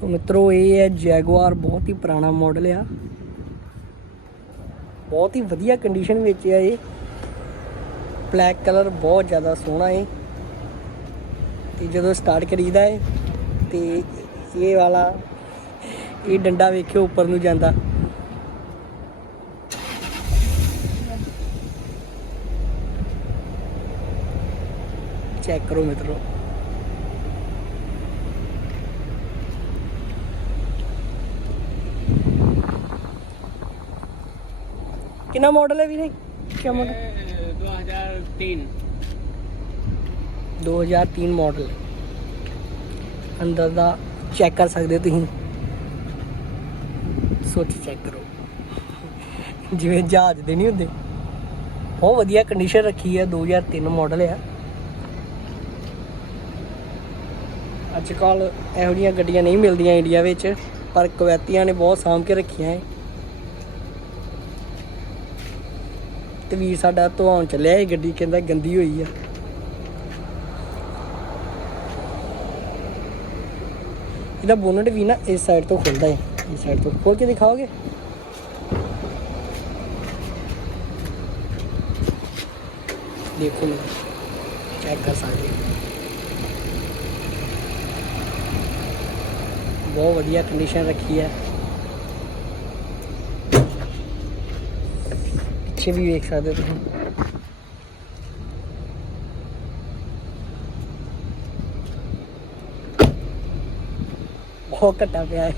ਸੋ ਮਿੱਤਰੋ, ਇਹ ਹੈ ਜੈਗੁਆਰ ਬਹੁਤ ਹੀ ਪੁਰਾਣਾ ਮਾਡਲ ਆ। ਬਹੁਤ ਹੀ ਵਧੀਆ ਕੰਡੀਸ਼ਨ ਵਿੱਚ ਆ ਇਹ। ਬਲੈਕ ਕਲਰ ਬਹੁਤ ਜ਼ਿਆਦਾ ਸੋਹਣਾ ਹੈ ਤੇ ਜਦੋਂ ਸਟਾਰਟ ਕਰੀਦਾ ਹੈ ਤੇ ਇਹ ਵਾਲਾ, ਇਹ ਡੰਡਾ ਵੇਖਿਓ ਉੱਪਰ ਨੂੰ ਜਾਂਦਾ। ਚੈੱਕ ਕਰੋ ਮਿੱਤਰੋ। ਕਿੰਨਾ ਮਾਡਲ ਹੈ ਵੀਰੇ? ਕਿਆ ਮਾਡਲ 2003 2003 ਮਾਡਲ ਅੰਦਰ ਦਾ ਚੈੱਕ ਕਰ ਸਕਦੇ ਹੋ ਤੁਸੀਂ। ਸੋਚ ਚੈੱਕ ਕਰੋ। ਜਿਵੇਂ ਜਹਾਜ਼ ਦੇ ਨਹੀਂ ਹੁੰਦੇ। ਬਹੁਤ ਵਧੀਆ ਕੰਡੀਸ਼ਨ ਰੱਖੀ ਹੈ 2003 ਮਾਡਲ ਆ। ਅੱਜ ਕੱਲ ਇਹੋ ਜਿਹੀਆਂ ਗੱਡੀਆਂ ਨਹੀਂ ਮਿਲਦੀਆਂ ਇੰਡੀਆ ਵਿੱਚ ਪਰ ਕੁਵੈਤੀਆਂ ਨੇ ਬਹੁਤ ਸਾਂਭ ਕੇ ਰੱਖੀਆਂ ਹੈ। ਤੇ ਵੀਰ ਸਾਡਾ ਧਵਾਉਣ ਚੱਲਿਆ ਇਹ ਗੱਡੀ, ਕਹਿੰਦਾ ਗੰਦੀ ਹੋਈ ਆ। ਇਹਦਾ ਬੋਨਟ ਵੀ ਨਾ ਇਸ ਸਾਈਡ ਤੋਂ ਖੁੱਲਦਾ ਹੈ ਇਸ ਸਾਈਡ ਤੋਂ। ਖੋਲ ਕੇ ਦਿਖਾਓਗੇ? ਦੇਖੋ ਨਾ ਚੈੱਕ ਕਰ ਸਕਦੇ ਬਹੁਤ ਵਧੀਆ ਕੰਡੀਸ਼ਨ ਰੱਖੀ ਹੈ। ਪਿੱਛੇ ਵੀ ਵੇਖ ਸਕਦੇ ਤੁਸੀਂ। ਬਹੁਤ ਘਟਾ ਪਿਆ ਹੈ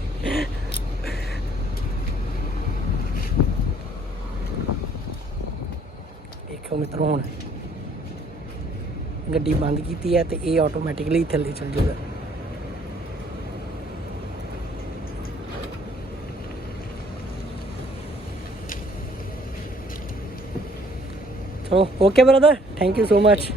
ਦੇਖੋ ਮਿੱਤਰੋ ਹੁਣ। ਗੱਡੀ ਬੰਦ ਕੀਤੀ ਹੈ ਤੇ ਇਹ ਆਟੋਮੈਟਿਕਲੀ ਥੱਲੇ ਚੱਲ ਜਾਊਗਾ। So, okay, brother. Thank you so much.